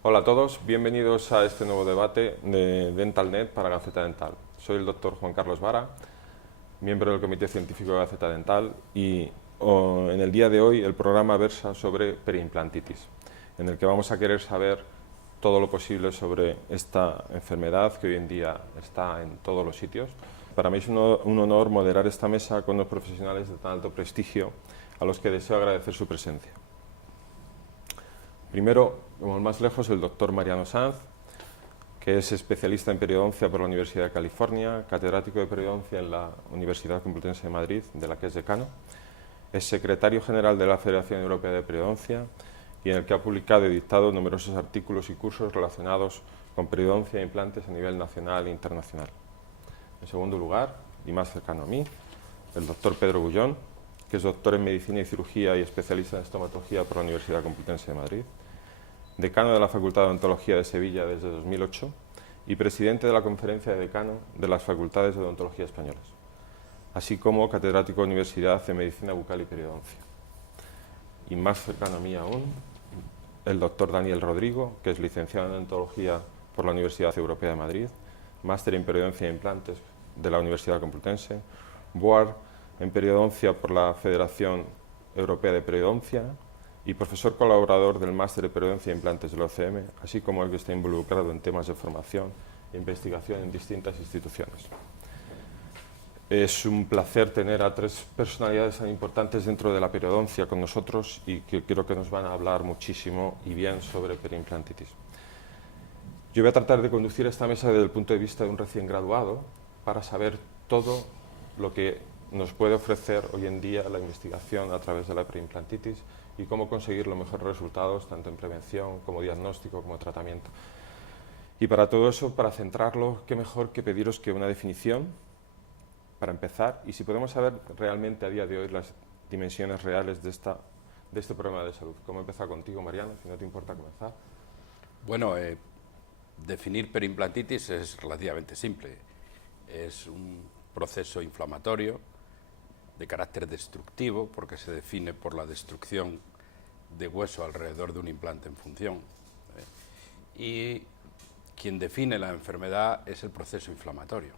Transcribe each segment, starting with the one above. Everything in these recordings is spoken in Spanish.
Hola a todos, bienvenidos a este nuevo debate de DentalNet para Gaceta Dental. Soy el doctor Juan Carlos Vara, miembro del Comité Científico de Gaceta Dental y en el día de hoy el programa versa sobre periimplantitis, en el que vamos a querer saber todo lo posible sobre esta enfermedad que hoy en día está en todos los sitios. Para mí es un honor moderar esta mesa con los profesionales de tan alto prestigio a los que deseo agradecer su presencia. Primero, como más lejos, el doctor Mariano Sanz, que es especialista en periodoncia por la Universidad de California, catedrático de periodoncia en la Universidad Complutense de Madrid, de la que es decano. Es secretario general de la Federación Europea de Periodoncia y en el que ha publicado y dictado numerosos artículos y cursos relacionados con periodoncia e implantes a nivel nacional e internacional. En segundo lugar, y más cercano a mí, el doctor Pedro Bullón, que es doctor en Medicina y Cirugía y especialista en estomatología por la Universidad Complutense de Madrid, decano de la Facultad de Odontología de Sevilla desde 2008 y presidente de la Conferencia de Decano de las Facultades de Odontología Españolas, así como catedrático de Universidad de Medicina Bucal y Periodoncia. Y más cercano a mí aún, el doctor Daniel Rodrigo, que es licenciado en Odontología por la Universidad Europea de Madrid, máster en Periodoncia e Implantes de la Universidad Complutense, board en Periodoncia por la Federación Europea de Periodoncia y profesor colaborador del máster de Periodoncia e Implantes de la OCM, así como el que está involucrado en temas de formación e investigación en distintas instituciones. Es un placer tener a tres personalidades tan importantes dentro de la periodoncia con nosotros y que creo que nos van a hablar muchísimo y bien sobre periimplantitis. Yo voy a tratar de conducir esta mesa desde el punto de vista de un recién graduado para saber todo lo que nos puede ofrecer hoy en día la investigación a través de la periimplantitis y cómo conseguir los mejores resultados tanto en prevención como diagnóstico como tratamiento. Y para todo eso, para centrarlo, qué mejor que pediros que una definición para empezar y si podemos saber realmente a día de hoy las dimensiones reales de este problema de salud. ¿Cómo empezar contigo, Mariano, si no te importa comenzar? Bueno, definir periimplantitis es relativamente simple. Es un proceso inflamatorio de carácter destructivo porque se define por la destrucción de hueso alrededor de un implante en función. Y quien define la enfermedad es el proceso inflamatorio.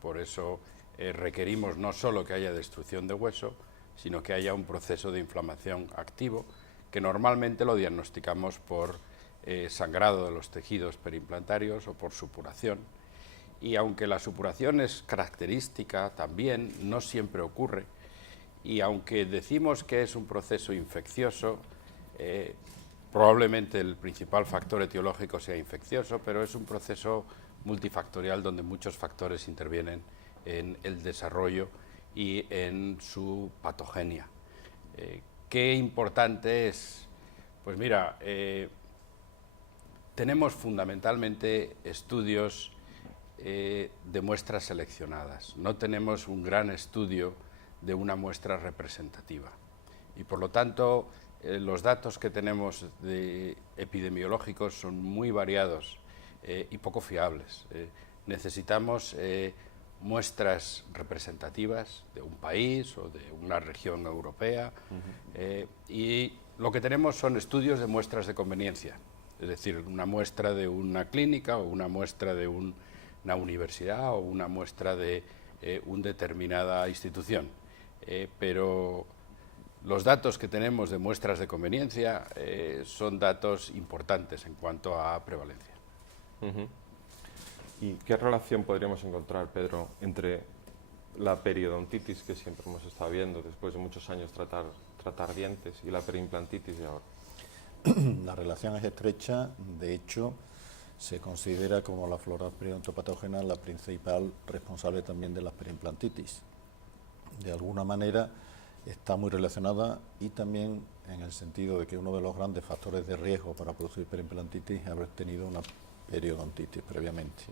Por eso requerimos no solo que haya destrucción de hueso, sino que haya un proceso de inflamación activo que normalmente lo diagnosticamos por sangrado de los tejidos periimplantarios o por supuración. Y aunque la supuración es característica también, no siempre ocurre. Y aunque decimos que es un proceso infeccioso, probablemente el principal factor etiológico sea infeccioso, pero es un proceso multifactorial donde muchos factores intervienen en el desarrollo y en su patogenia. ¿Qué importante es? Pues mira, tenemos fundamentalmente estudios de muestras seleccionadas. No tenemos un gran estudio de una muestra representativa. Y por lo tanto, los datos que tenemos epidemiológicos son muy variados y poco fiables. Necesitamos muestras representativas de un país o de una región europea y lo que tenemos son estudios de muestras de conveniencia, es decir, una muestra de una clínica o una muestra de una universidad o una muestra de una determinada institución. Pero los datos que tenemos de muestras de conveniencia son datos importantes en cuanto a prevalencia. ¿Y qué relación podríamos encontrar, Pedro, entre la periodontitis que siempre hemos estado viendo después de muchos años tratar dientes y la periimplantitis de ahora? La relación es estrecha, de hecho se considera como la flora periodontopatógena la principal responsable también de las periimplantitis. De alguna manera está muy relacionada y también en el sentido de que uno de los grandes factores de riesgo para producir periimplantitis es haber tenido una periodontitis previamente.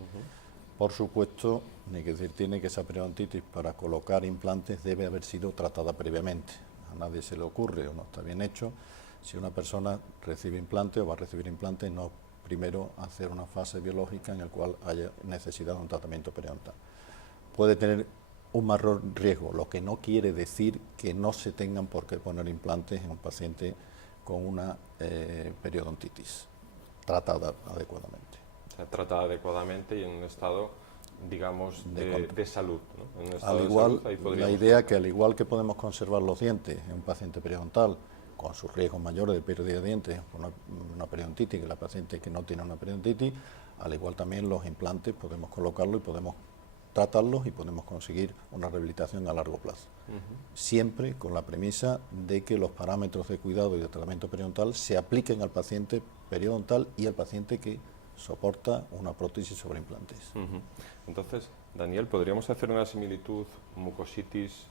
Por supuesto, ni que decir tiene que esa periodontitis para colocar implantes debe haber sido tratada previamente. A nadie se le ocurre o no está bien hecho si una persona recibe implante o va a recibir implante, no primero hacer una fase biológica en la cual haya necesidad de un tratamiento periodontal. Puede tener un mayor riesgo, lo que no quiere decir que no se tengan por qué poner implantes en un paciente con una periodontitis. tratada adecuadamente. O sea, tratada adecuadamente y en un estado, digamos, de salud, ¿no? En un estado Al igual, de salud, ahí podríamos... la idea que al igual que podemos conservar los dientes en un paciente periodontal con sus riesgos mayores de pérdida de dientes, una periodontitis, que la paciente que no tiene una periodontitis, al igual también los implantes podemos colocarlos y podemos tratarlos y podemos conseguir una rehabilitación a largo plazo. Siempre con la premisa de que los parámetros de cuidado y de tratamiento periodontal se apliquen al paciente periodontal y al paciente que soporta una prótesis sobre implantes. Entonces, Daniel, ¿podríamos hacer una similitud mucositis,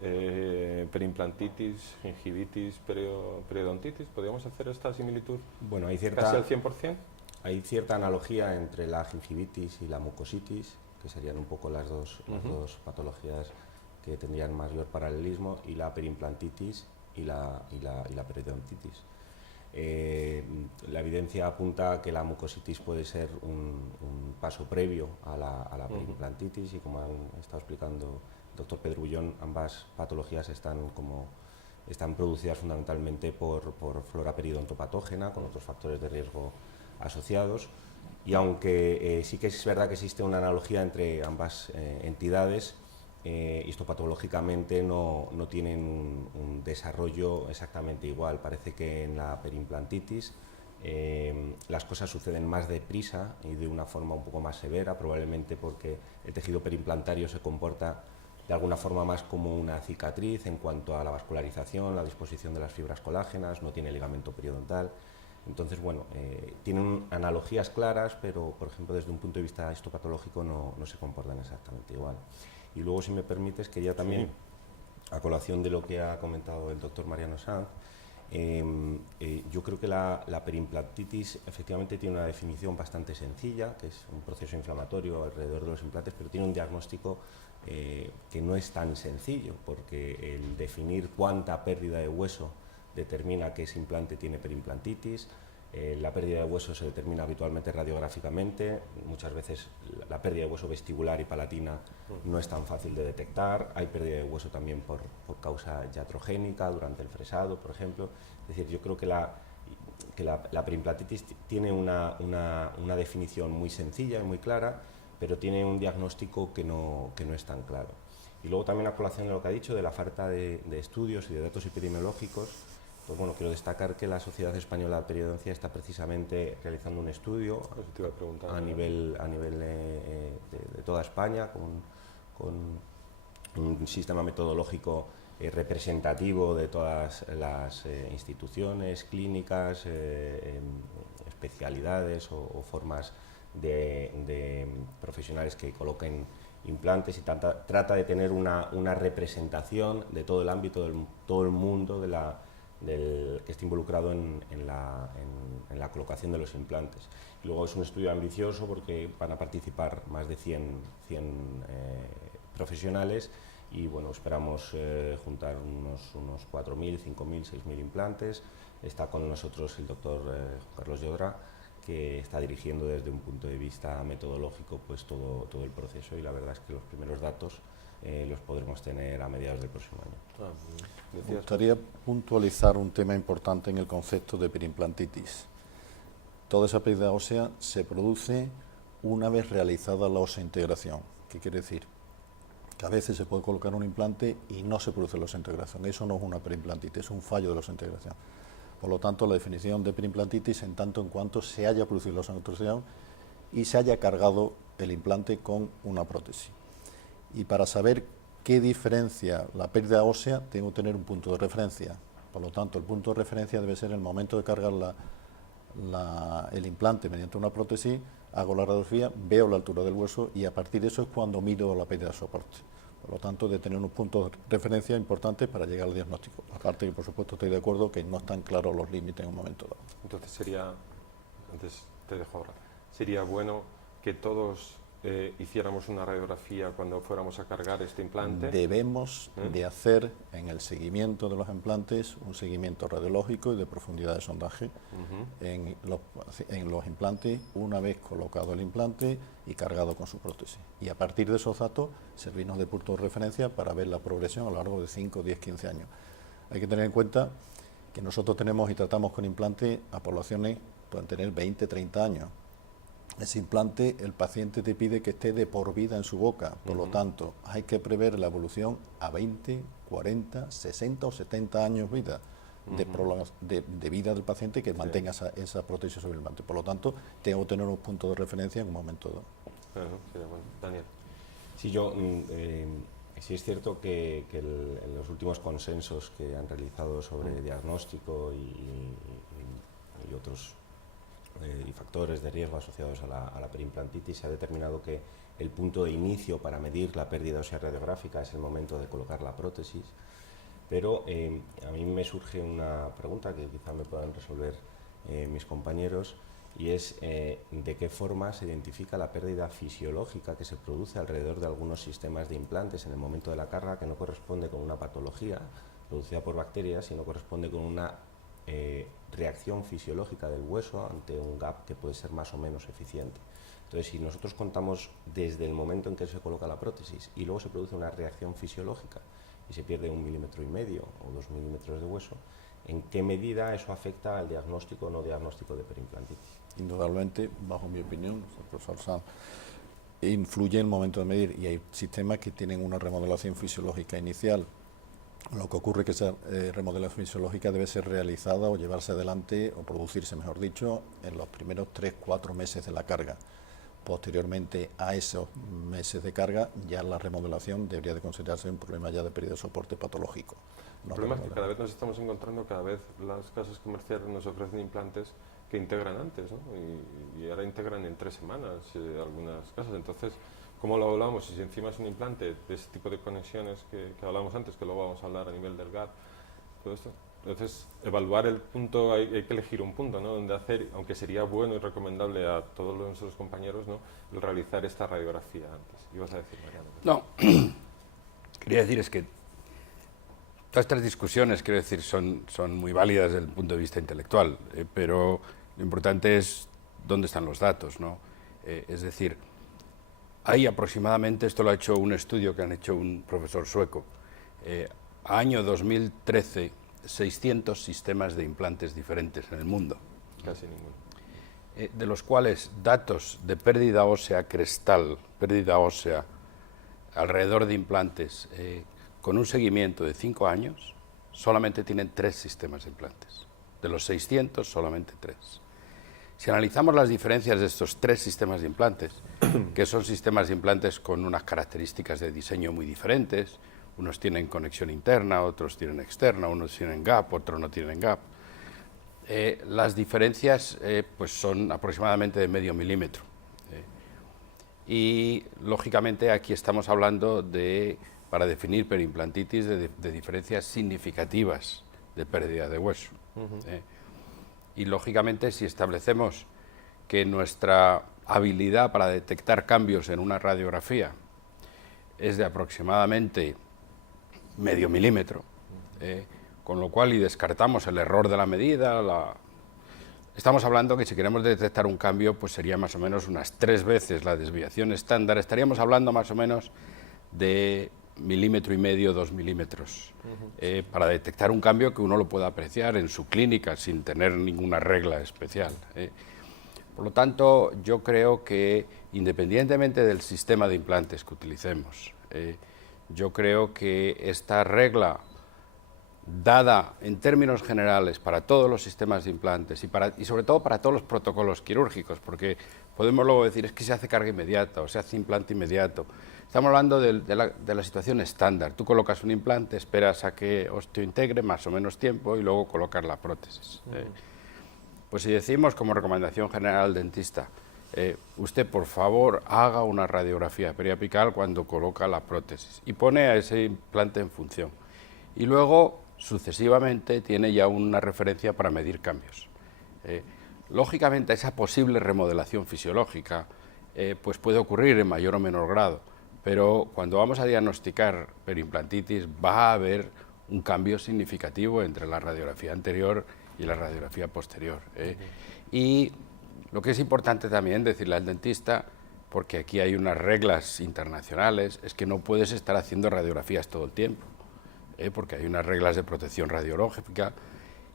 perimplantitis, gingivitis, periodontitis? ¿Podríamos hacer esta similitud Bueno, hay casi al 100%? Hay cierta analogía entre la gingivitis y la mucositis, que serían un poco las dos patologías que tendrían mayor paralelismo, y la perimplantitis y la periodontitis. La evidencia apunta a que la mucositis puede ser un paso previo a la perimplantitis, y como han estado explicando el doctor Pedro Bullón, ambas patologías están producidas fundamentalmente por flora periodontopatógena, con otros factores de riesgo asociados, y aunque sí que es verdad que existe una analogía entre ambas entidades, histopatológicamente no tienen un desarrollo exactamente igual. Parece que en la perimplantitis las cosas suceden más deprisa y de una forma un poco más severa, probablemente porque el tejido perimplantario se comporta de alguna forma más como una cicatriz en cuanto a la vascularización, la disposición de las fibras colágenas, no tiene ligamento periodontal. Entonces, bueno, tienen analogías claras, pero, por ejemplo, desde un punto de vista histopatológico no se comportan exactamente igual. Y luego, si me permites, quería también, a colación de lo que ha comentado el doctor Mariano Sanz, yo creo que la perimplantitis efectivamente tiene una definición bastante sencilla, que es un proceso inflamatorio alrededor de los implantes, pero tiene un diagnóstico que no es tan sencillo, porque el definir cuánta pérdida de hueso determina que ese implante tiene perimplantitis. La pérdida de hueso se determina habitualmente radiográficamente. Muchas veces la pérdida de hueso vestibular y palatina no es tan fácil de detectar. Hay pérdida de hueso también por causa iatrogénica durante el fresado, por ejemplo. Es decir, yo creo que la perimplantitis tiene una definición muy sencilla y muy clara, pero tiene un diagnóstico que no es tan claro. Y luego también, a colación de lo que ha dicho de la falta de estudios y de datos epidemiológicos, pues bueno, quiero destacar que la Sociedad Española de Periodoncia está precisamente realizando un estudio a nivel de toda España, con un sistema metodológico representativo de todas las instituciones, clínicas, especialidades o formas de profesionales que coloquen implantes, y trata de tener una representación de todo el ámbito, todo el mundo que esté involucrado en la colocación de los implantes. Y luego es un estudio ambicioso porque van a participar más de 100 profesionales, y bueno, esperamos juntar unos 4.000, 5.000, 6.000 implantes. Está con nosotros el doctor Carlos Llodra, que está dirigiendo desde un punto de vista metodológico pues todo el proceso, y la verdad es que los primeros datos los podremos tener a mediados del próximo año. Me gustaría puntualizar un tema importante en el concepto de perimplantitis. Toda esa pérdida ósea se produce una vez realizada la osseointegración. ¿Qué quiere decir? Que a veces se puede colocar un implante y no se produce la osseointegración. Eso no es una perimplantitis, es un fallo de la osseointegración. Por lo tanto, la definición de perimplantitis en tanto en cuanto se haya producido la osseointegración y se haya cargado el implante con una prótesis. Y para saber qué diferencia la pérdida ósea, tengo que tener un punto de referencia. Por lo tanto, el punto de referencia debe ser el momento de cargar el implante mediante una prótesis, hago la radiografía, veo la altura del hueso, y a partir de eso es cuando mido la pérdida de soporte. Por lo tanto, de tener unos puntos de referencia importantes para llegar al diagnóstico. Aparte que, por supuesto, estoy de acuerdo que no están claros los límites en un momento dado. Entonces sería bueno que todos hiciéramos una radiografía cuando fuéramos a cargar este implante. Debemos de hacer en el seguimiento de los implantes un seguimiento radiológico y de profundidad de sondaje en los implantes una vez colocado el implante y cargado con su prótesis. Y a partir de esos datos servirnos de punto de referencia para ver la progresión a lo largo de 5, 10, 15 años. Hay que tener en cuenta que nosotros tenemos y tratamos con implantes a poblaciones pueden tener 20, 30 años. Ese implante el paciente te pide que esté de por vida en su boca, por lo tanto hay que prever la evolución a 20, 40, 60 o 70 años vida de vida del paciente que mantenga esa prótesis sobre el implante. Por lo tanto, tengo que tener un punto de referencia en un momento dado. Bueno. Daniel. Sí, sí es cierto que en los últimos consensos que han realizado sobre diagnóstico y otros y factores de riesgo asociados a la perimplantitis, se ha determinado que el punto de inicio para medir la pérdida ósea radiográfica es el momento de colocar la prótesis, pero a mí me surge una pregunta que quizá me puedan resolver mis compañeros, y es de qué forma se identifica la pérdida fisiológica que se produce alrededor de algunos sistemas de implantes en el momento de la carga, que no corresponde con una patología producida por bacterias, sino corresponde con una reacción fisiológica del hueso ante un gap que puede ser más o menos eficiente. Entonces, si nosotros contamos desde el momento en que se coloca la prótesis y luego se produce una reacción fisiológica y se pierde 1,5 milímetros o 2 milímetros de hueso, ¿en qué medida eso afecta al diagnóstico o no diagnóstico de perimplantitis? Indudablemente, bajo mi opinión, el profesor Sanz, influye el momento de medir, y hay sistemas que tienen una remodelación fisiológica inicial. Lo que ocurre es que esa remodelación fisiológica debe ser realizada o llevarse adelante o producirse, mejor dicho, en los primeros 3-4 meses de la carga. Posteriormente a esos meses de carga, ya la remodelación debería de considerarse un problema ya de pérdida de soporte patológico. El problema es que cada vez nos estamos encontrando, cada vez las casas comerciales nos ofrecen implantes que integran antes, ¿no? y ahora integran en 3 semanas algunas casas. Entonces, ¿cómo lo hablamos? Y si encima es un implante de ese tipo de conexiones que hablamos antes, que luego vamos a hablar a nivel del GAP, todo esto. Entonces, evaluar el punto, hay que elegir un punto, ¿no?, donde hacer, aunque sería bueno y recomendable a todos nuestros compañeros, ¿no?, el realizar esta radiografía antes. ¿Ibas a decir, Mariano? No, quería decir es que todas estas discusiones, quiero decir, son muy válidas desde el punto de vista intelectual, pero lo importante es dónde están los datos, ¿no? Es decir, hay aproximadamente, esto lo ha hecho un estudio que han hecho un profesor sueco, año 2013, 600 sistemas de implantes diferentes en el mundo. Casi ninguno. De los cuales datos de pérdida ósea crestal, pérdida ósea alrededor de implantes, con un seguimiento de 5 años, solamente tienen 3 sistemas de implantes. De los 600, solamente 3. Si analizamos las diferencias de estos 3 sistemas de implantes, que son sistemas de implantes con unas características de diseño muy diferentes, unos tienen conexión interna, otros tienen externa, unos tienen gap, otros no tienen gap, las diferencias pues son aproximadamente de medio milímetro. Y lógicamente aquí estamos hablando de, para definir perimplantitis, de diferencias significativas de pérdida de hueso. Y lógicamente, si establecemos que nuestra habilidad para detectar cambios en una radiografía es de aproximadamente medio milímetro, con lo cual, y descartamos el error de la medida, estamos hablando que si queremos detectar un cambio, pues sería más o menos unas 3 veces la desviación estándar. Estaríamos hablando más o menos de 1,5 milímetros, 2 milímetros, para detectar un cambio que uno lo pueda apreciar en su clínica sin tener ninguna regla especial. Por lo tanto, yo creo que independientemente del sistema de implantes que utilicemos, yo creo que esta regla, dada en términos generales para todos los sistemas de implantes y sobre todo para todos los protocolos quirúrgicos, porque podemos luego decir es que se hace carga inmediata o se hace implante inmediato. Estamos hablando de la situación estándar. Tú colocas un implante, esperas a que osteointegre más o menos tiempo y luego colocas la prótesis. Pues si decimos como recomendación general al dentista, usted por favor haga una radiografía periapical cuando coloca la prótesis y pone a ese implante en función. Y luego, sucesivamente, tiene ya una referencia para medir cambios. Lógicamente, esa posible remodelación fisiológica pues puede ocurrir en mayor o menor grado, pero cuando vamos a diagnosticar perimplantitis va a haber un cambio significativo entre la radiografía anterior y la radiografía posterior. Y lo que es importante también decirle al dentista, porque aquí hay unas reglas internacionales, es que no puedes estar haciendo radiografías todo el tiempo, porque hay unas reglas de protección radiológica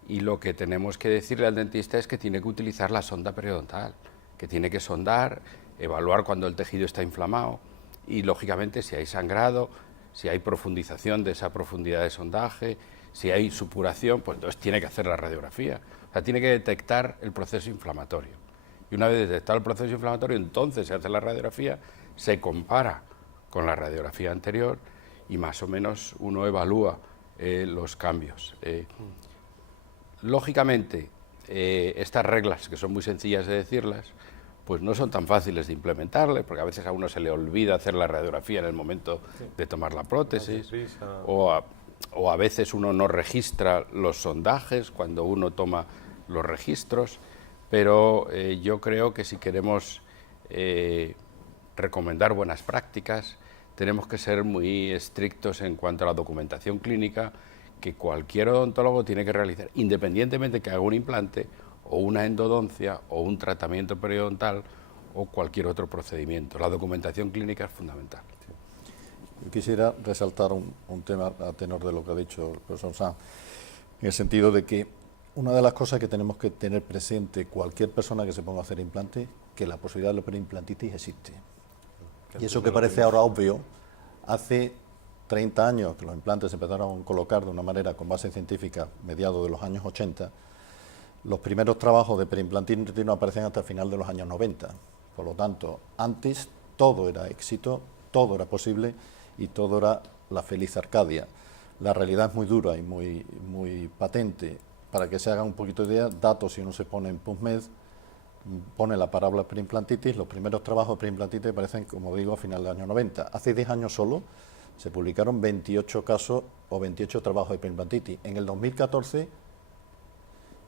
y lo que tenemos que decirle al dentista es que tiene que utilizar la sonda periodontal, que tiene que sondar, evaluar cuando el tejido está inflamado y, lógicamente, si hay sangrado, si hay profundización de esa profundidad de sondaje, si hay supuración, pues entonces tiene que hacer la radiografía. O sea, tiene que detectar el proceso inflamatorio. Y una vez detectado el proceso inflamatorio, entonces se hace la radiografía, se compara con la radiografía anterior y más o menos uno evalúa los cambios. Lógicamente, estas reglas, que son muy sencillas de decirlas, pues no son tan fáciles de implementarle, porque a veces a uno se le olvida hacer la radiografía en el momento de tomar la prótesis, o a veces uno no registra los sondajes cuando uno toma los registros, pero yo creo que si queremos recomendar buenas prácticas, tenemos que ser muy estrictos en cuanto a la documentación clínica que cualquier odontólogo tiene que realizar, independientemente de que haga un implante o una endodoncia o un tratamiento periodontal o cualquier otro procedimiento. La documentación clínica es fundamental. Yo quisiera resaltar un tema a tenor de lo que ha dicho el profesor Sanz, en el sentido de que una de las cosas que tenemos que tener presente cualquier persona que se ponga a hacer implante, que la posibilidad de la perimplantitis existe. Y eso que parece ahora obvio, hace 30 años que los implantes se empezaron a colocar de una manera con base científica, mediados de los años 80, los primeros trabajos de perimplantitis no aparecen hasta el final de los años 90. Por lo tanto, antes todo era éxito, todo era posible y todo era la feliz Arcadia. La realidad es muy dura y muy patente. Para que se hagan un poquito de idea, datos, si uno se pone en PubMed, pone la palabra perimplantitis, los primeros trabajos de perimplantitis aparecen, como digo, a final del año 90. Hace 10 años solo se publicaron 28 casos o 28 trabajos de perimplantitis. En el 2014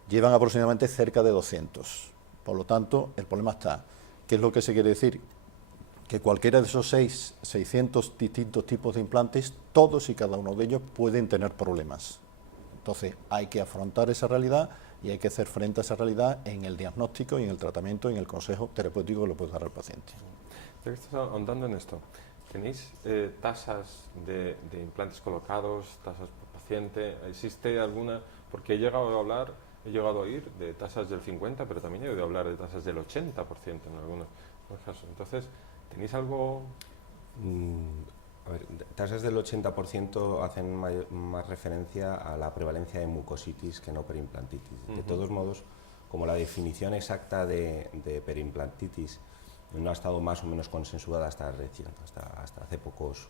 llevan aproximadamente cerca de 200. Por lo tanto, el problema está. ¿Qué es lo que se quiere decir? Que cualquiera de esos 600 distintos tipos de implantes, todos y cada uno de ellos pueden tener problemas. Entonces, hay que afrontar esa realidad y hay que hacer frente a esa realidad en el diagnóstico y en el tratamiento y en el consejo terapéutico que le puede dar al paciente. Ya que estás ahondando en esto, ¿tenéis tasas de implantes colocados, tasas por paciente? ¿Existe alguna? Porque he llegado a oír de tasas del 50%, pero también he oído hablar de tasas del 80% en algunos casos. Entonces, ¿tenéis algo? A ver, tasas del 80% hacen más referencia a la prevalencia de mucositis que no perimplantitis. De todos modos, como la definición exacta de perimplantitis no ha estado más o menos consensuada hasta hace pocos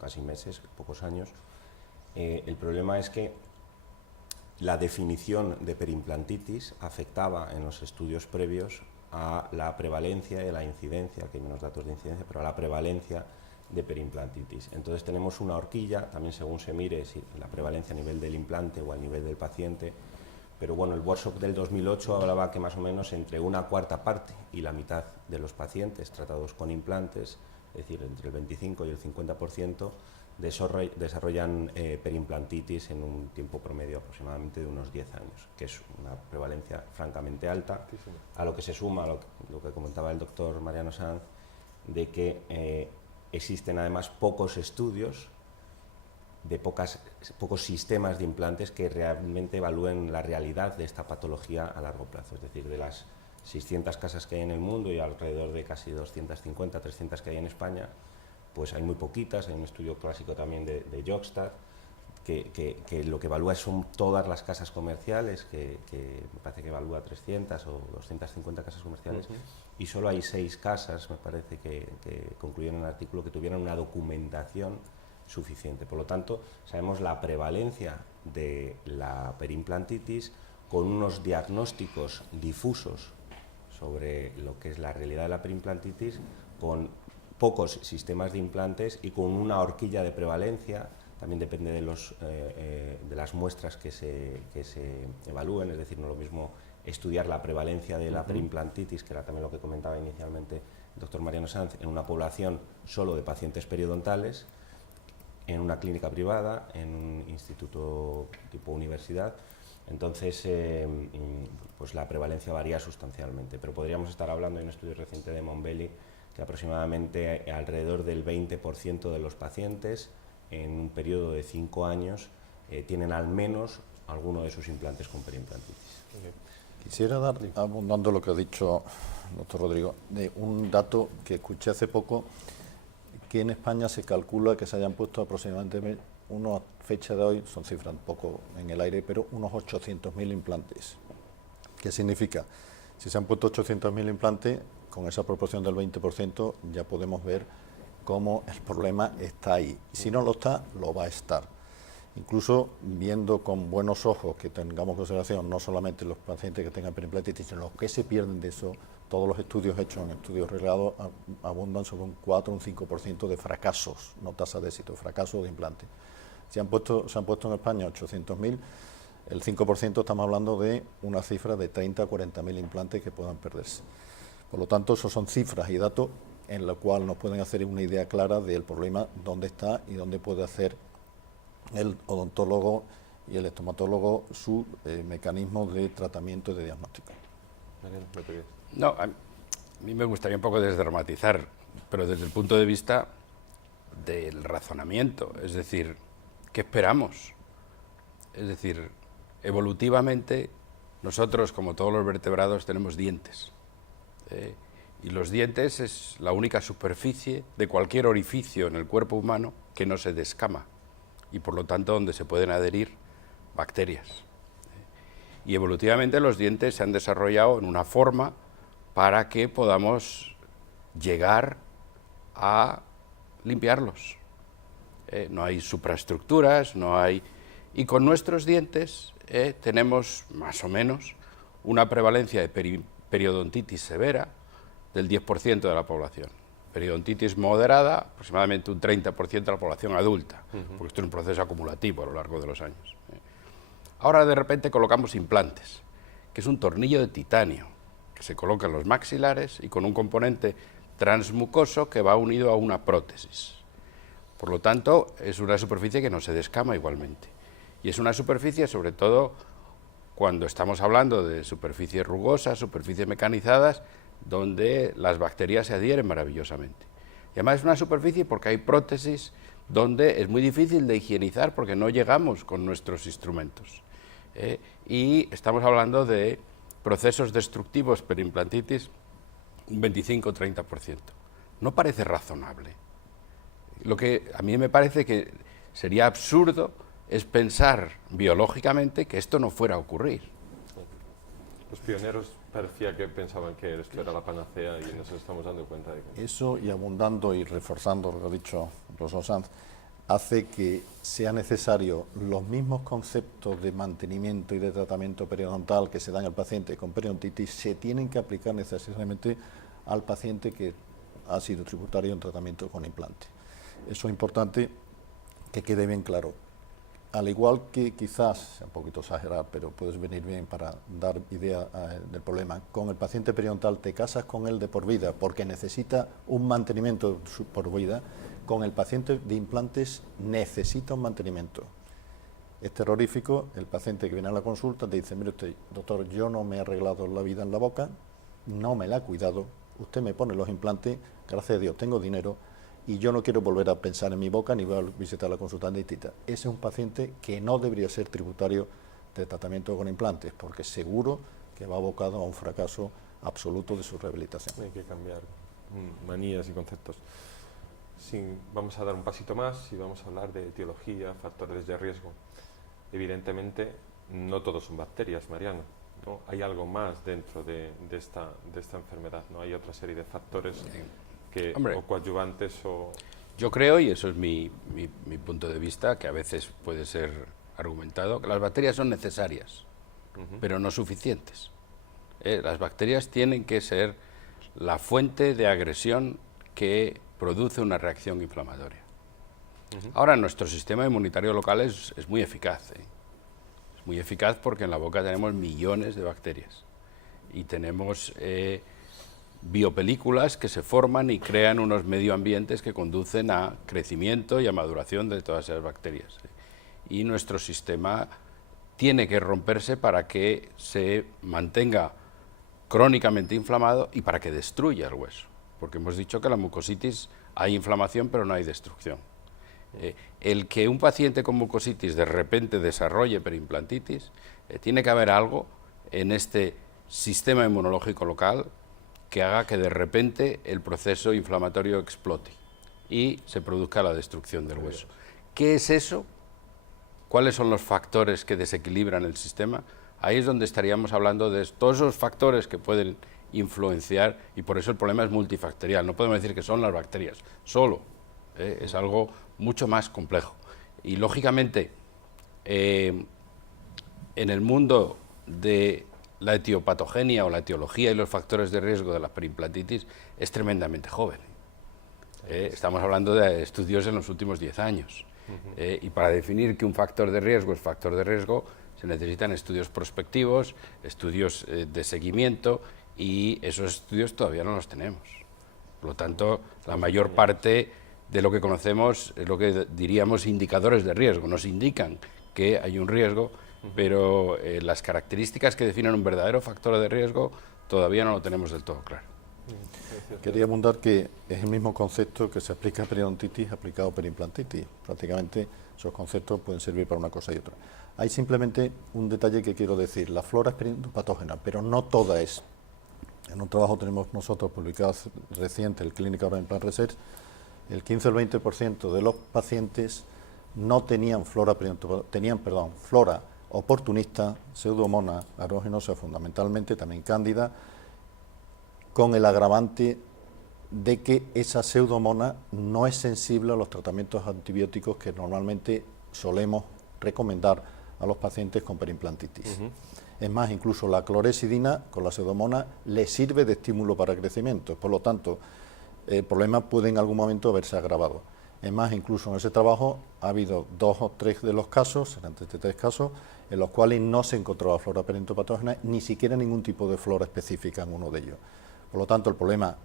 casi meses, pocos años, el problema es que la definición de perimplantitis afectaba en los estudios previos a la prevalencia y la incidencia, que hay menos datos de incidencia, pero a la prevalencia de perimplantitis. Entonces tenemos una horquilla, también según se mire si la prevalencia a nivel del implante o a nivel del paciente, pero bueno, el workshop del 2008 hablaba que más o menos entre una cuarta parte y la mitad de los pacientes tratados con implantes, es decir, entre el 25 y el 50%, desarrollan perimplantitis en un tiempo promedio aproximadamente de unos 10 años, que es una prevalencia francamente alta, a lo que se suma lo que comentaba el doctor Mariano Sanz, de que existen además pocos estudios de pocos sistemas de implantes que realmente evalúen la realidad de esta patología a largo plazo. Es decir, de las 600 casas que hay en el mundo y alrededor de casi 250, 300 que hay en España, pues hay muy poquitas. Hay un estudio clásico también de Jogstad que lo que evalúa son todas las casas comerciales, que me parece que evalúa 300 o 250 casas comerciales, y solo hay 6 casas, me parece que concluyeron en el artículo, que tuvieran una documentación suficiente. Por lo tanto, sabemos la prevalencia de la perimplantitis con unos diagnósticos difusos sobre lo que es la realidad de la perimplantitis, con pocos sistemas de implantes y con una horquilla de prevalencia. También depende de las muestras que se evalúen, es decir, no es lo mismo estudiar la prevalencia de la perimplantitis, que era también lo que comentaba inicialmente el doctor Mariano Sanz, en una población solo de pacientes periodontales, en una clínica privada, en un instituto tipo universidad. Entonces, pues la prevalencia varía sustancialmente, pero podríamos estar hablando, en un estudio reciente de Monbelli, que aproximadamente alrededor del 20% de los pacientes en un periodo de 5 años tienen al menos alguno de sus implantes con periimplantitis. Quisiera dar, abundando lo que ha dicho el doctor Rodrigo, de un dato que escuché hace poco, que en España se calcula que se hayan puesto aproximadamente, una fecha de hoy, son cifras un poco en el aire, pero unos 800.000 implantes. ¿Qué significa? Si se han puesto 800.000 implantes, con esa proporción del 20%, ya podemos ver cómo el problema está ahí. Si no lo está, lo va a estar. Incluso viendo con buenos ojos, que tengamos en consideración no solamente los pacientes que tengan periimplantitis, sino los que se pierden de eso, todos los estudios hechos en estudios reglados abundan sobre un 4 o un 5% de fracasos, no tasa de éxito, fracaso de implante. Se han puesto en España 800.000, el 5% estamos hablando de una cifra de 30 a 40.000 implantes que puedan perderse. Por lo tanto, esos son cifras y datos en los cuales nos pueden hacer una idea clara del problema, dónde está y dónde puede hacer el odontólogo y el estomatólogo su mecanismo de tratamiento y de diagnóstico. No, a mí me gustaría un poco desdramatizar, pero desde el punto de vista del razonamiento, es decir, ¿qué esperamos? Es decir, evolutivamente nosotros, como todos los vertebrados, tenemos dientes. Y los dientes es la única superficie de cualquier orificio en el cuerpo humano que no se descama y por lo tanto donde se pueden adherir bacterias. Y evolutivamente los dientes se han desarrollado en una forma para que podamos llegar a limpiarlos. No hay supraestructuras, no hay... Y con nuestros dientes tenemos más o menos una prevalencia de periodontitis severa del 10% de la población. Periodontitis moderada, aproximadamente un 30% de la población adulta, porque esto es un proceso acumulativo a lo largo de los años. Ahora de repente colocamos implantes, que es un tornillo de titanio, que se coloca en los maxilares y con un componente transmucoso que va unido a una prótesis. Por lo tanto, es una superficie que no se descama igualmente. Y es una superficie, sobre todo, cuando estamos hablando de superficies rugosas, superficies mecanizadas, donde las bacterias se adhieren maravillosamente. Y además es una superficie porque hay prótesis donde es muy difícil de higienizar porque no llegamos con nuestros instrumentos. Y estamos hablando de procesos destructivos periimplantitis un 25-30%. No parece razonable. Lo que a mí me parece que sería absurdo es pensar biológicamente que esto no fuera a ocurrir. Los pioneros parecía que pensaban que esto era la panacea y nos estamos dando cuenta de que... Eso, y abundando y reforzando lo que ha dicho el profesor Sanz, hace que sea necesario los mismos conceptos de mantenimiento y de tratamiento periodontal que se dan al paciente con periodontitis, se tienen que aplicar necesariamente al paciente que ha sido tributario en tratamiento con implante. Eso es importante que quede bien claro. Al igual que quizás, sea un poquito exagerar, pero puedes venir bien para dar idea del problema, con el paciente periodontal te casas con él de por vida porque necesita un mantenimiento por vida, con el paciente de implantes necesita un mantenimiento. Es terrorífico el paciente que viene a la consulta te dice, mire usted, doctor, yo no me he arreglado la vida en la boca, no me la he cuidado, usted me pone los implantes, gracias a Dios tengo dinero, y yo no quiero volver a pensar en mi boca ni voy a visitar a la consulta dentista. Ese es un paciente que no debería ser tributario de tratamiento con implantes, porque seguro que va abocado a un fracaso absoluto de su rehabilitación. Hay que cambiar manías y conceptos. Vamos a dar un pasito más y vamos a hablar de etiología, factores de riesgo. Evidentemente, no todos son bacterias, Mariano, ¿no? Hay algo más dentro de esta enfermedad, ¿no? Hay otra serie de factores o coadyuvantes o... Yo creo, y eso es mi punto de vista, que a veces puede ser argumentado, que las bacterias son necesarias, pero no suficientes. Las bacterias tienen que ser la fuente de agresión que produce una reacción inflamatoria. Ahora, nuestro sistema inmunitario local es muy eficaz. Es muy eficaz porque en la boca tenemos millones de bacterias y tenemos... biopelículas que se forman y crean unos medioambientes que conducen a crecimiento y a maduración de todas esas bacterias. Y nuestro sistema tiene que romperse para que se mantenga crónicamente inflamado y para que destruya el hueso. Porque hemos dicho que la mucositis hay inflamación pero no hay destrucción. El que un paciente con mucositis de repente desarrolle perimplantitis, tiene que haber algo en este sistema inmunológico local que haga que de repente el proceso inflamatorio explote y se produzca la destrucción del hueso. ¿Qué es eso? ¿Cuáles son los factores que desequilibran el sistema? Ahí es donde estaríamos hablando de todos esos factores que pueden influenciar, y por eso el problema es multifactorial. No podemos decir que son las bacterias solo, es algo mucho más complejo. Y lógicamente, en el mundo de la etiopatogenia o la etiología y los factores de riesgo de la perimplantitis es tremendamente joven. Estamos hablando de estudios en los últimos 10 años. Y para definir que un factor de riesgo es factor de riesgo, se necesitan estudios prospectivos, estudios de seguimiento, y esos estudios todavía no los tenemos. Por lo tanto, la mayor parte de lo que conocemos es lo que diríamos indicadores de riesgo. Nos indican que hay un riesgo, pero las características que definen un verdadero factor de riesgo todavía no lo tenemos del todo claro. Quería abundar que es el mismo concepto que se aplica a periodontitis aplicado a perimplantitis. Prácticamente esos conceptos pueden servir para una cosa y otra. Hay simplemente un detalle que quiero decir. La flora es periodontopatógena, pero no toda es. En un trabajo tenemos nosotros publicado reciente, el Clinical Oral Implant Research, el 15 o el 20% de los pacientes no tenían flora oportunista, pseudomonas aeruginosa fundamentalmente, también cándida, con el agravante de que esa pseudomona no es sensible a los tratamientos antibióticos que normalmente solemos recomendar a los pacientes con perimplantitis. Es más, incluso la clorexidina con la pseudomona le sirve de estímulo para crecimiento, por lo tanto, el problema puede en algún momento haberse agravado. Es más, incluso en ese trabajo ha habido 2 o 3 de los casos, eran 3 casos, en los cuales no se encontró la flora periodontopatógena, ni siquiera ningún tipo de flora específica en uno de ellos. Por lo tanto, el problema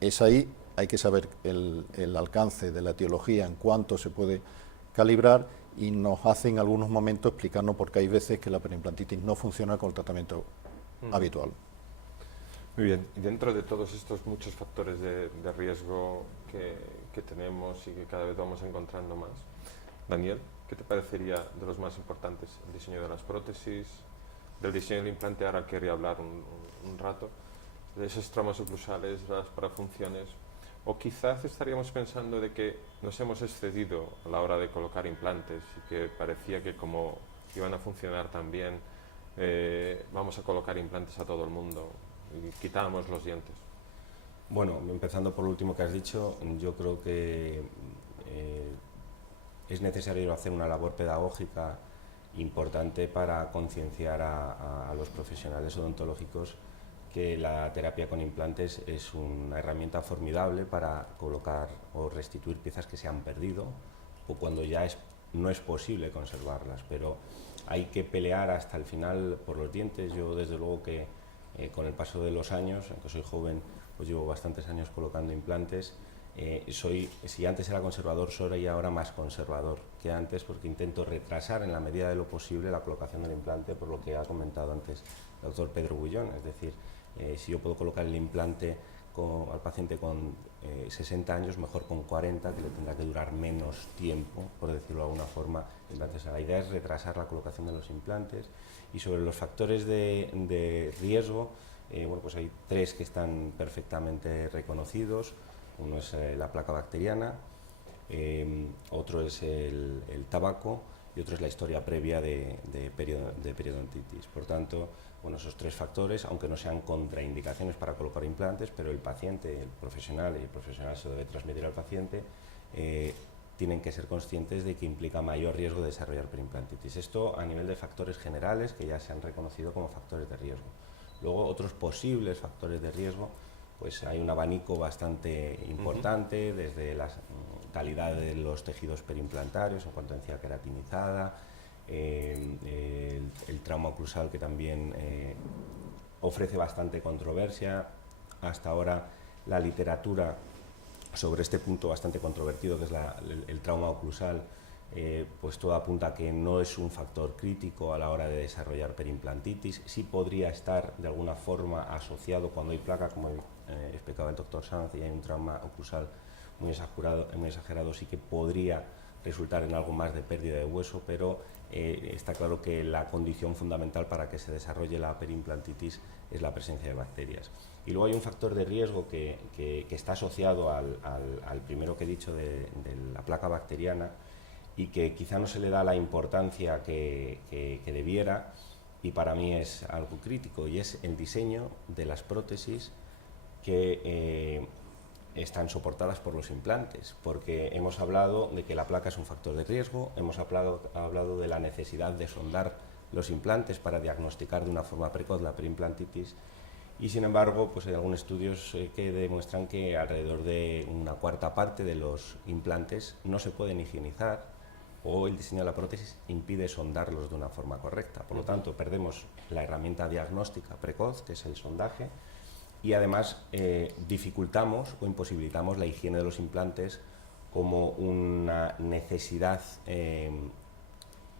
es ahí, hay que saber el alcance de la etiología, en cuánto se puede calibrar, y nos hace en algunos momentos explicarnos por qué hay veces que la perimplantitis no funciona con el tratamiento habitual. Muy bien, y dentro de todos estos muchos factores de riesgo que tenemos y que cada vez vamos encontrando más, Daniel, ¿qué te parecería de los más importantes? El diseño de las prótesis, del diseño del implante, ahora querría hablar un rato, de esos traumas oclusales, las parafunciones, o quizás estaríamos pensando de que nos hemos excedido a la hora de colocar implantes y que parecía que como iban a funcionar tan bien, vamos a colocar implantes a todo el mundo y quitábamos los dientes. Bueno, empezando por lo último que has dicho, yo creo que es necesario hacer una labor pedagógica importante para concienciar a los profesionales odontológicos que la terapia con implantes es una herramienta formidable para colocar o restituir piezas que se han perdido o cuando ya no es posible conservarlas, pero hay que pelear hasta el final por los dientes. Yo desde luego que con el paso de los años, aunque soy joven, pues llevo bastantes años colocando implantes, si antes era conservador, soy ahora más conservador que antes, porque intento retrasar en la medida de lo posible la colocación del implante, por lo que ha comentado antes el doctor Pedro Bullón, es decir, si yo puedo colocar el implante al paciente con 60 años, mejor con 40, que le tendrá que durar menos tiempo, por decirlo de alguna forma. Entonces, la idea es retrasar la colocación de los implantes. Y sobre los factores de riesgo, bueno, pues hay 3 que están perfectamente reconocidos. Uno es la placa bacteriana, otro es el tabaco y otro es la historia previa de periodontitis. Por tanto, bueno, esos 3 factores, aunque no sean contraindicaciones para colocar implantes, pero el paciente, el profesional se lo debe transmitir al paciente, tienen que ser conscientes de que implica mayor riesgo de desarrollar perimplantitis. Esto a nivel de factores generales que ya se han reconocido como factores de riesgo. Luego, otros posibles factores de riesgo, pues hay un abanico bastante importante, desde la calidad de los tejidos perimplantarios en cuanto a encía queratinizada, el trauma oclusal, que también ofrece bastante controversia. Hasta ahora la literatura sobre este punto bastante controvertido, que es el trauma oclusal, pues todo apunta a que no es un factor crítico a la hora de desarrollar perimplantitis. Sí podría estar de alguna forma asociado cuando hay placa, como explicaba el doctor Sanz, y hay un trauma oclusal muy exagerado, sí que podría resultar en algo más de pérdida de hueso, pero está claro que la condición fundamental para que se desarrolle la perimplantitis es la presencia de bacterias. Y luego hay un factor de riesgo que está asociado al primero que he dicho de la placa bacteriana y que quizá no se le da la importancia que debiera, y para mí es algo crítico, y es el diseño de las prótesis que están soportadas por los implantes, porque hemos hablado de que la placa es un factor de riesgo, hemos hablado de la necesidad de sondar los implantes para diagnosticar de una forma precoz la perimplantitis, y sin embargo pues hay algunos estudios que demuestran que alrededor de una cuarta parte de los implantes no se pueden higienizar, o el diseño de la prótesis impide sondarlos de una forma correcta. Por lo tanto, perdemos la herramienta diagnóstica precoz, que es el sondaje, y además dificultamos o imposibilitamos la higiene de los implantes como una necesidad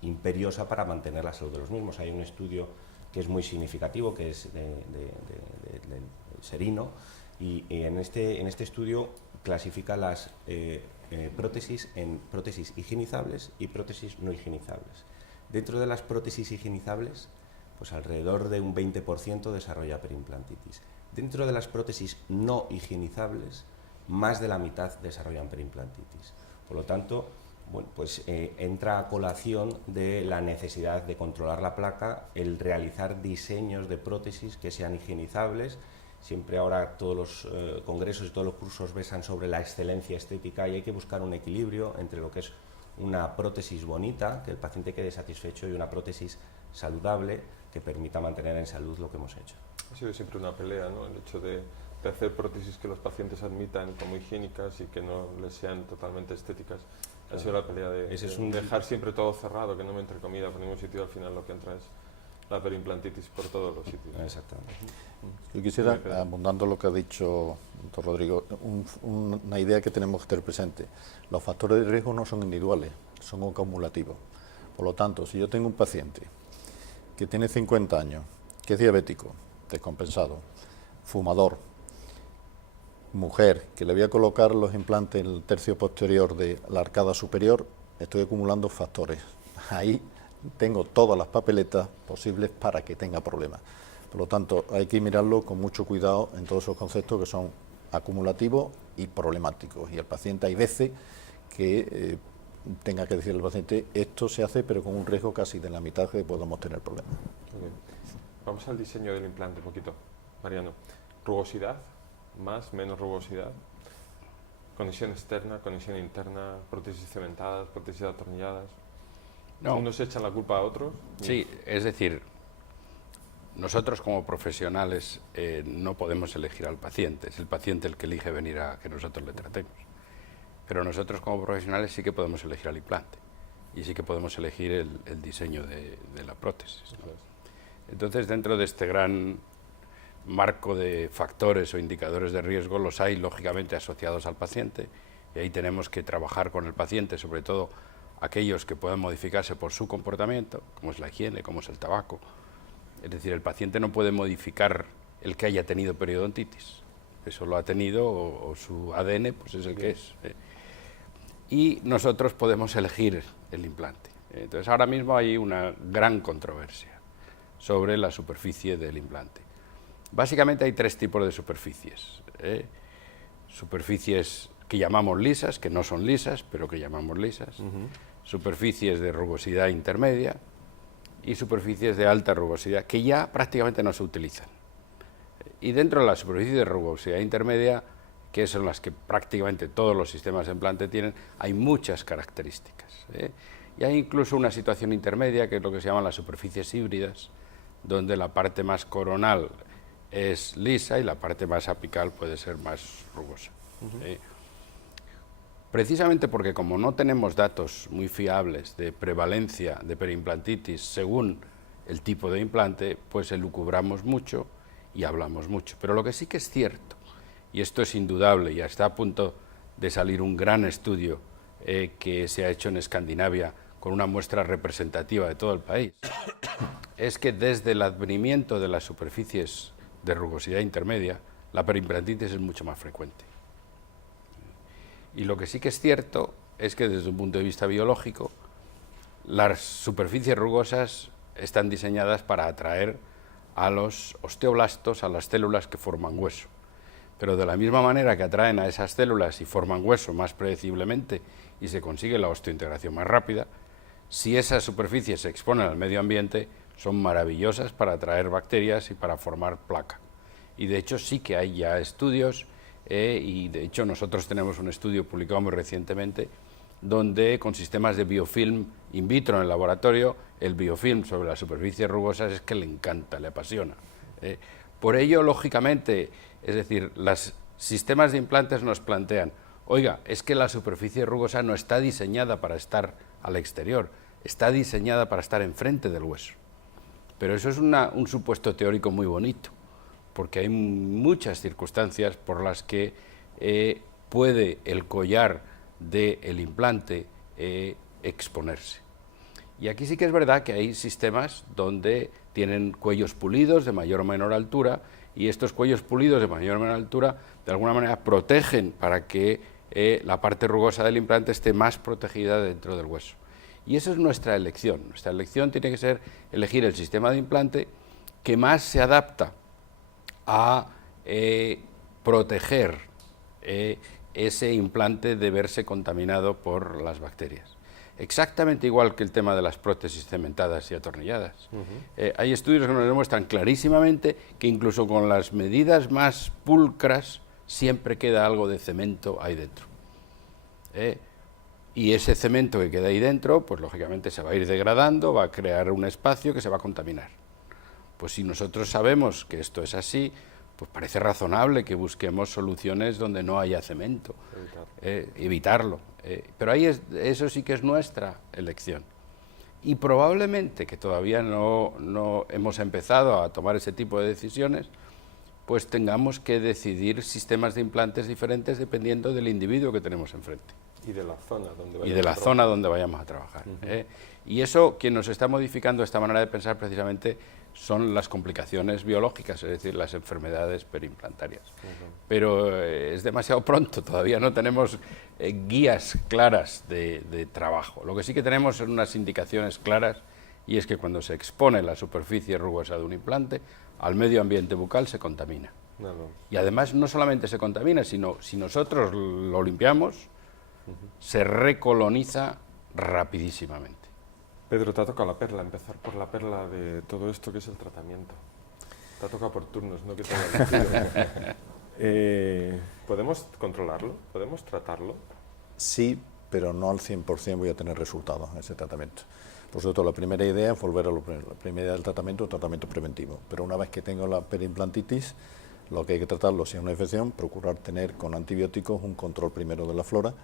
imperiosa para mantener la salud de los mismos. Hay un estudio que es muy significativo, que es del Serino, y en este estudio clasifica las prótesis en prótesis higienizables y prótesis no higienizables. Dentro de las prótesis higienizables, pues alrededor de un 20% desarrolla perimplantitis. Dentro de las prótesis no higienizables, más de la mitad desarrollan perimplantitis. Por lo tanto, bueno, pues entra a colación de la necesidad de controlar la placa, el realizar diseños de prótesis que sean higienizables. Siempre ahora todos los congresos y todos los cursos versan sobre la excelencia estética, y hay que buscar un equilibrio entre lo que es una prótesis bonita, que el paciente quede satisfecho, y una prótesis saludable que permita mantener en salud lo que hemos hecho. Ha sido siempre una pelea, ¿no? El hecho de hacer prótesis que los pacientes admitan como higiénicas y que no les sean totalmente estéticas. Ha sido la pelea de dejar siempre todo cerrado, que no me entre comida por ningún sitio, al final lo que entra es la perimplantitis por todos los sitios. Exactamente. Yo quisiera, abundando lo que ha dicho doctor Rodrigo, una idea que tenemos que tener presente. Los factores de riesgo no son individuales, son acumulativos. Por lo tanto, si yo tengo un paciente que tiene 50 años, que es diabético, descompensado, fumador, mujer, que le voy a colocar los implantes en el tercio posterior de la arcada superior, estoy acumulando factores. Ahí tengo todas las papeletas posibles para que tenga problemas. Por lo tanto, hay que mirarlo con mucho cuidado en todos esos conceptos que son acumulativos y problemáticos. Y el paciente, hay veces que tenga que decirle al paciente, esto se hace pero con un riesgo casi de la mitad que podamos tener problemas. Okay. Vamos al diseño del implante un poquito, Mariano. Rugosidad, más, menos rugosidad, conexión externa, conexión interna, prótesis cementadas, prótesis atornilladas. No. Unos echan la culpa a otros. Sí, es decir, nosotros como profesionales no podemos elegir al paciente, es el paciente el que elige venir a que nosotros le tratemos. Pero nosotros como profesionales sí que podemos elegir al implante y sí que podemos elegir el diseño de la prótesis, ¿no? Entonces, dentro de este gran marco de factores o indicadores de riesgo, los hay lógicamente asociados al paciente, y ahí tenemos que trabajar con el paciente, sobre todo aquellos que puedan modificarse por su comportamiento, como es la higiene, como es el tabaco. Es decir, el paciente no puede modificar el que haya tenido periodontitis, eso lo ha tenido o su ADN pues es el que es. Y nosotros podemos elegir el implante. Entonces, ahora mismo hay una gran controversia sobre la superficie del implante. Básicamente hay tres tipos de superficies. Superficies que llamamos lisas, que no son lisas, pero que llamamos lisas. Superficies de rugosidad intermedia y superficies de alta rugosidad, que ya prácticamente no se utilizan. Y dentro de la superficie de rugosidad intermedia, que son las que prácticamente todos los sistemas de implante tienen, hay muchas características. Y hay incluso una situación intermedia, que es lo que se llaman las superficies híbridas, donde la parte más coronal es lisa y la parte más apical puede ser más rugosa. Precisamente porque como no tenemos datos muy fiables de prevalencia de perimplantitis según el tipo de implante, pues elucubramos mucho y hablamos mucho. Pero lo que sí que es cierto, y esto es indudable, y está a punto de salir un gran estudio que se ha hecho en Escandinavia con una muestra representativa de todo el país, es que desde el advenimiento de las superficies de rugosidad intermedia, la perimplantitis es mucho más frecuente. Y lo que sí que es cierto es que desde un punto de vista biológico, las superficies rugosas están diseñadas para atraer a los osteoblastos, a las células que forman hueso. Pero de la misma manera que atraen a esas células y forman hueso más predeciblemente y se consigue la osteointegración más rápida, si esas superficies se exponen al medio ambiente, son maravillosas para atraer bacterias y para formar placa. Y de hecho sí que hay ya estudios, y de hecho nosotros tenemos un estudio publicado muy recientemente, donde con sistemas de biofilm in vitro en el laboratorio, el biofilm sobre las superficies rugosas es que le encanta, le apasiona. Por ello, lógicamente, es decir, los sistemas de implantes nos plantean, oiga, es que la superficie rugosa no está diseñada para estar al exterior, está diseñada para estar enfrente del hueso. Pero eso es un supuesto teórico muy bonito, porque hay muchas circunstancias por las que puede el collar del implante exponerse. Y aquí sí que es verdad que hay sistemas donde tienen cuellos pulidos de mayor o menor altura, y estos cuellos pulidos de mayor o menor altura de alguna manera protegen para que la parte rugosa del implante esté más protegida dentro del hueso. Y esa es nuestra elección. Nuestra elección tiene que ser elegir el sistema de implante que más se adapta a proteger ese implante de verse contaminado por las bacterias. Exactamente igual que el tema de las prótesis cementadas y atornilladas. Hay estudios que nos demuestran clarísimamente que incluso con las medidas más pulcras siempre queda algo de cemento ahí dentro. Y ese cemento que queda ahí dentro, pues lógicamente se va a ir degradando, va a crear un espacio que se va a contaminar. Pues si nosotros sabemos que esto es así, pues parece razonable que busquemos soluciones donde no haya cemento, evitarlo. Pero ahí eso sí que es nuestra elección. Y probablemente, que todavía no hemos empezado a tomar ese tipo de decisiones, pues tengamos que decidir sistemas de implantes diferentes dependiendo del individuo que tenemos enfrente. Y de la zona donde vayamos a trabajar. Y eso, quien nos está modificando esta manera de pensar precisamente son las complicaciones biológicas, es decir, las enfermedades periimplantarias. Pero es demasiado pronto, todavía no tenemos guías claras de trabajo. Lo que sí que tenemos son unas indicaciones claras, y es que cuando se expone la superficie rugosa de un implante al medio ambiente bucal se contamina. Y además no solamente se contamina, sino si nosotros lo limpiamos, se recoloniza rapidísimamente. Pedro, te ha tocado la perla, empezar por la perla de todo esto que es el tratamiento. Te ha tocado por turnos, no que te haya ¿podemos controlarlo? ¿Podemos tratarlo? Sí, pero no al 100% voy a tener resultados en ese tratamiento. Por supuesto, la primera idea es volver a la primera idea del tratamiento, un tratamiento preventivo. Pero una vez que tengo la periimplantitis, lo que hay que tratarlo, si es una infección, procurar tener con antibióticos un control primero de la flora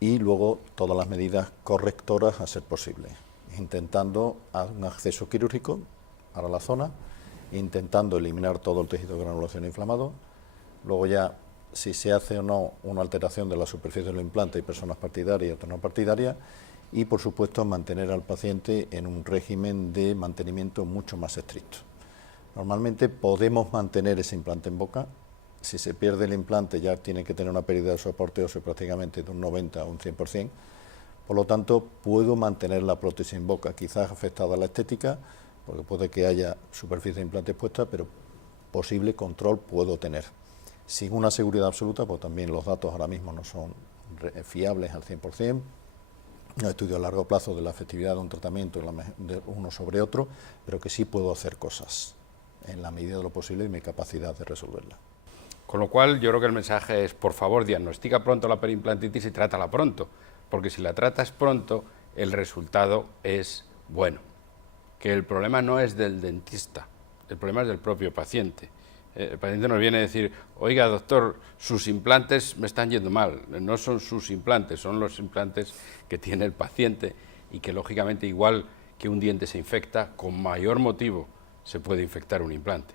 y luego todas las medidas correctoras a ser posible, intentando un acceso quirúrgico para la zona, intentando eliminar todo el tejido de granulación inflamado, luego ya si se hace o no una alteración de la superficie del implante, hay personas partidarias y otras no partidarias, y por supuesto mantener al paciente en un régimen de mantenimiento mucho más estricto. Normalmente podemos mantener ese implante en boca. Si se pierde el implante ya tiene que tener una pérdida de soporte óseo prácticamente de un 90 a un 100%, por lo tanto puedo mantener la prótesis en boca, quizás afectada a la estética, porque puede que haya superficie de implante expuesta, pero posible control puedo tener. Sin una seguridad absoluta, pues también los datos ahora mismo no son fiables al 100%, no estudio a largo plazo de la efectividad de un tratamiento de uno sobre otro, pero que sí puedo hacer cosas en la medida de lo posible y mi capacidad de resolverla. Con lo cual, yo creo que el mensaje es, por favor, diagnostica pronto la periimplantitis y trátala pronto, porque si la tratas pronto, el resultado es bueno. Que el problema no es del dentista, el problema es del propio paciente. El paciente nos viene a decir, oiga, doctor, sus implantes me están yendo mal. No son sus implantes, son los implantes que tiene el paciente y que, lógicamente, igual que un diente se infecta, con mayor motivo se puede infectar un implante.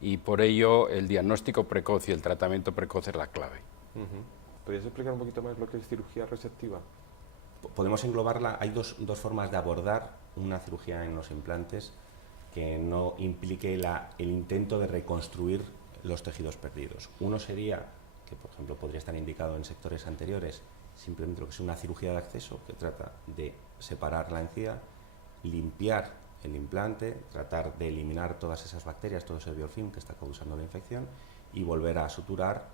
Y por ello el diagnóstico precoz y el tratamiento precoz es la clave. ¿Podrías explicar un poquito más lo que es cirugía resectiva? Podemos englobarla, hay dos formas de abordar una cirugía en los implantes que no implique el intento de reconstruir los tejidos perdidos. Uno sería, que por ejemplo podría estar indicado en sectores anteriores, simplemente lo que es una cirugía de acceso que trata de separar la encía, limpiar el implante, tratar de eliminar todas esas bacterias, todo ese biofilm que está causando la infección y volver a suturar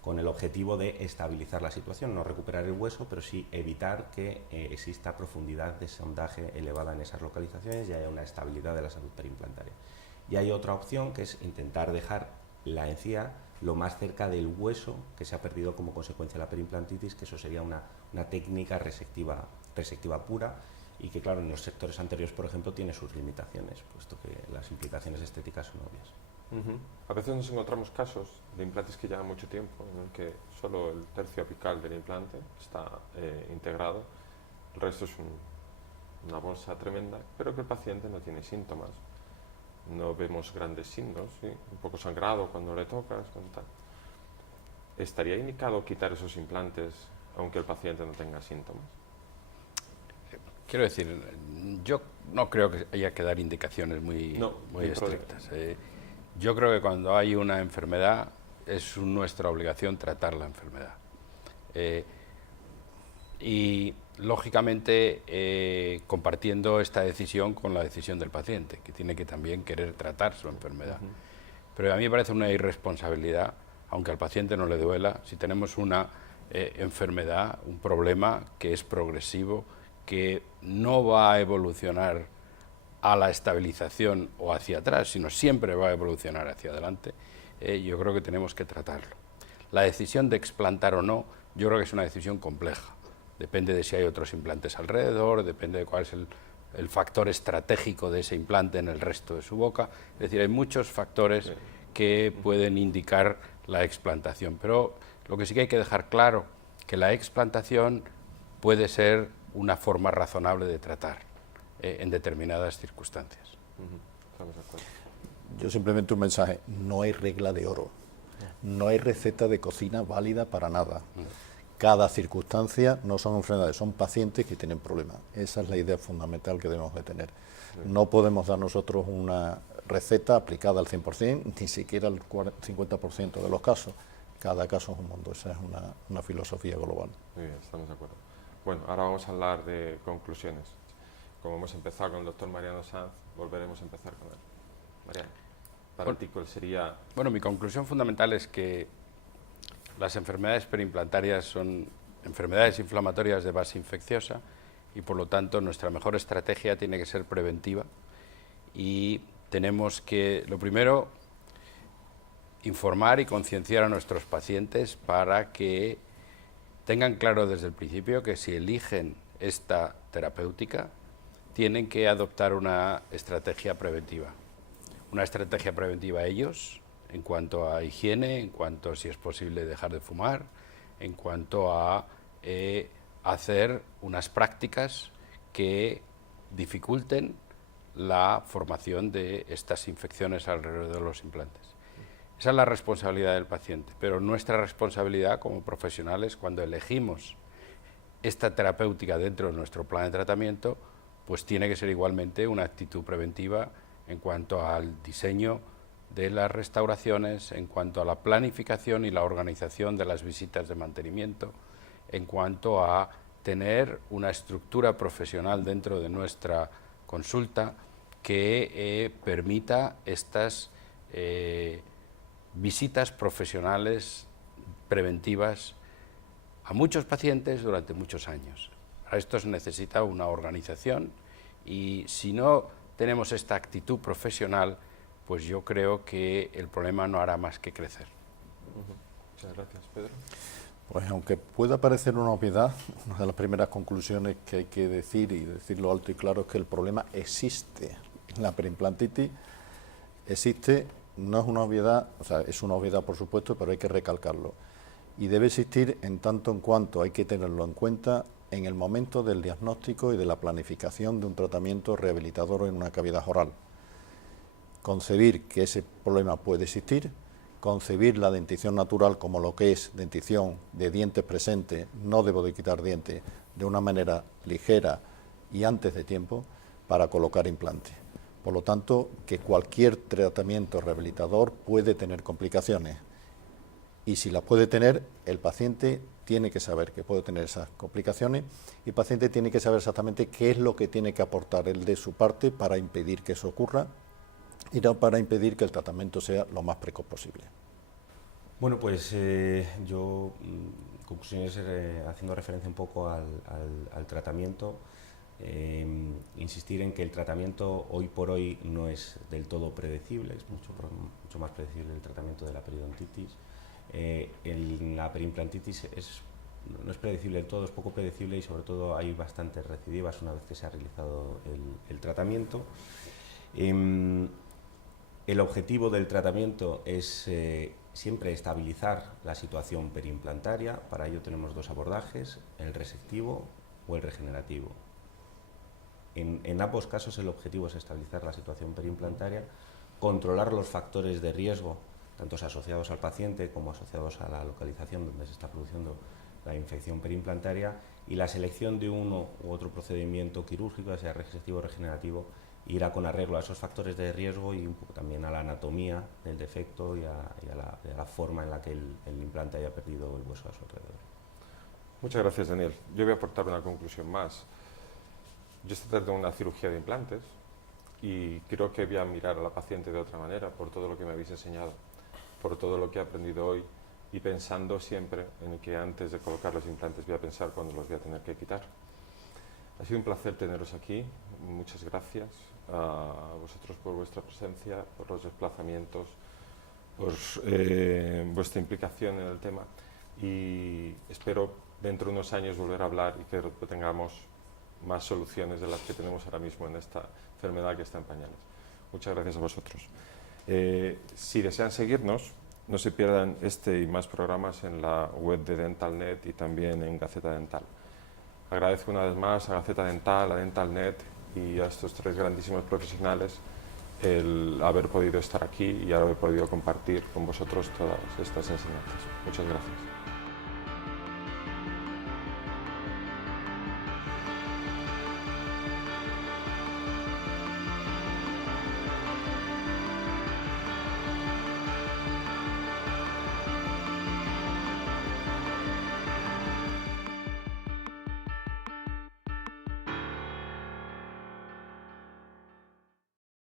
con el objetivo de estabilizar la situación, no recuperar el hueso, pero sí evitar que exista profundidad de sondaje elevada en esas localizaciones y haya una estabilidad de la salud periimplantaria. Y hay otra opción que es intentar dejar la encía lo más cerca del hueso que se ha perdido como consecuencia de la periimplantitis, que eso sería una técnica resectiva pura y que, claro, en los sectores anteriores, por ejemplo, tiene sus limitaciones, puesto que las implicaciones estéticas son obvias. A veces nos encontramos casos de implantes que llevan mucho tiempo, en el que solo el tercio apical del implante está integrado, el resto es una bolsa tremenda, pero que el paciente no tiene síntomas. No vemos grandes signos, ¿sí? Un poco sangrado cuando le tocas, tal. ¿Estaría indicado quitar esos implantes aunque el paciente no tenga síntomas? Quiero decir, yo no creo que haya que dar indicaciones muy estrictas. Yo creo que cuando hay una enfermedad es nuestra obligación tratar la enfermedad. Y lógicamente compartiendo esta decisión con la decisión del paciente, que tiene que también querer tratar su enfermedad. Pero a mí me parece una irresponsabilidad, aunque al paciente no le duela, si tenemos una enfermedad, un problema que es progresivo, que no va a evolucionar a la estabilización o hacia atrás, sino siempre va a evolucionar hacia adelante, yo creo que tenemos que tratarlo. La decisión de explantar o no, yo creo que es una decisión compleja. Depende de si hay otros implantes alrededor, depende de cuál es el factor estratégico de ese implante en el resto de su boca. Es decir, hay muchos factores que pueden indicar la explantación. Pero lo que sí que hay que dejar claro, que la explantación puede ser una forma razonable de tratar en determinadas circunstancias. Estamos de acuerdo. Yo simplemente un mensaje, no hay regla de oro, no hay receta de cocina válida para nada. Cada circunstancia no son enfermedades, son pacientes que tienen problemas. Esa es la idea fundamental que debemos de tener. No podemos dar nosotros una receta aplicada al 100%, ni siquiera al 50% de los casos. Cada caso es un mundo, esa es una filosofía global. Muy bien, estamos de acuerdo. Bueno, ahora vamos a hablar de conclusiones. Como hemos empezado con el doctor Mariano Sanz, volveremos a empezar con él. Mariano, para ti, ¿cuál sería? Bueno, mi conclusión fundamental es que las enfermedades periimplantarias son enfermedades inflamatorias de base infecciosa y, por lo tanto, nuestra mejor estrategia tiene que ser preventiva y tenemos que, lo primero, informar y concienciar a nuestros pacientes para que tengan claro desde el principio que si eligen esta terapéutica, tienen que adoptar una estrategia preventiva. Una estrategia preventiva ellos, en cuanto a higiene, en cuanto a si es posible dejar de fumar, en cuanto a hacer unas prácticas que dificulten la formación de estas infecciones alrededor de los implantes. Esa es la responsabilidad del paciente, pero nuestra responsabilidad como profesionales cuando elegimos esta terapéutica dentro de nuestro plan de tratamiento, pues tiene que ser igualmente una actitud preventiva en cuanto al diseño de las restauraciones, en cuanto a la planificación y la organización de las visitas de mantenimiento, en cuanto a tener una estructura profesional dentro de nuestra consulta que permita estas visitas profesionales preventivas a muchos pacientes durante muchos años. Para esto se necesita una organización y si no tenemos esta actitud profesional, pues yo creo que el problema no hará más que crecer. Muchas gracias, Pedro. Pues aunque pueda parecer una obviedad, una de las primeras conclusiones que hay que decir, y decirlo alto y claro, es que el problema existe. La periimplantitis existe, no es una obviedad, o sea, es una obviedad por supuesto, pero hay que recalcarlo. Y debe existir en tanto en cuanto hay que tenerlo en cuenta en el momento del diagnóstico y de la planificación de un tratamiento rehabilitador en una cavidad oral. Concebir que ese problema puede existir, concebir la dentición natural como lo que es dentición de dientes presentes, no debo de quitar dientes, de una manera ligera y antes de tiempo para colocar implantes. Por lo tanto, que cualquier tratamiento rehabilitador puede tener complicaciones y si las puede tener, el paciente tiene que saber que puede tener esas complicaciones y el paciente tiene que saber exactamente qué es lo que tiene que aportar él de su parte para impedir que eso ocurra y para impedir que el tratamiento sea lo más precoz posible. Bueno, pues yo, conclusiones, haciendo referencia un poco al tratamiento, insistir en que el tratamiento hoy por hoy no es del todo predecible, es mucho más predecible el tratamiento de la periodontitis. La perimplantitis no es predecible del todo, es poco predecible y sobre todo hay bastantes recidivas una vez que se ha realizado el tratamiento. El objetivo del tratamiento es siempre estabilizar la situación perimplantaria. Para ello tenemos dos abordajes, el resectivo o el regenerativo. En ambos casos el objetivo es estabilizar la situación perimplantaria, controlar los factores de riesgo, tanto asociados al paciente como asociados a la localización donde se está produciendo la infección perimplantaria, y la selección de uno u otro procedimiento quirúrgico, ya sea resectivo o regenerativo, irá con arreglo a esos factores de riesgo y un poco también a la anatomía del defecto y a la forma en la que el implante haya perdido el hueso a su alrededor. Muchas gracias, Daniel. Yo voy a aportar una conclusión más. Yo estoy tratando una cirugía de implantes y creo que voy a mirar a la paciente de otra manera por todo lo que me habéis enseñado, por todo lo que he aprendido hoy y pensando siempre en que antes de colocar los implantes voy a pensar cuándo los voy a tener que quitar. Ha sido un placer teneros aquí, muchas gracias a vosotros por vuestra presencia, por los desplazamientos, por vuestra implicación en el tema y espero dentro de unos años volver a hablar y que tengamos más soluciones de las que tenemos ahora mismo en esta enfermedad que está en pañales. Muchas gracias a vosotros. Si desean seguirnos, no se pierdan este y más programas en la web de DentalNet y también en Gaceta Dental. Agradezco una vez más a Gaceta Dental, a DentalNet y a estos tres grandísimos profesionales el haber podido estar aquí y haber podido compartir con vosotros todas estas enseñanzas. Muchas gracias.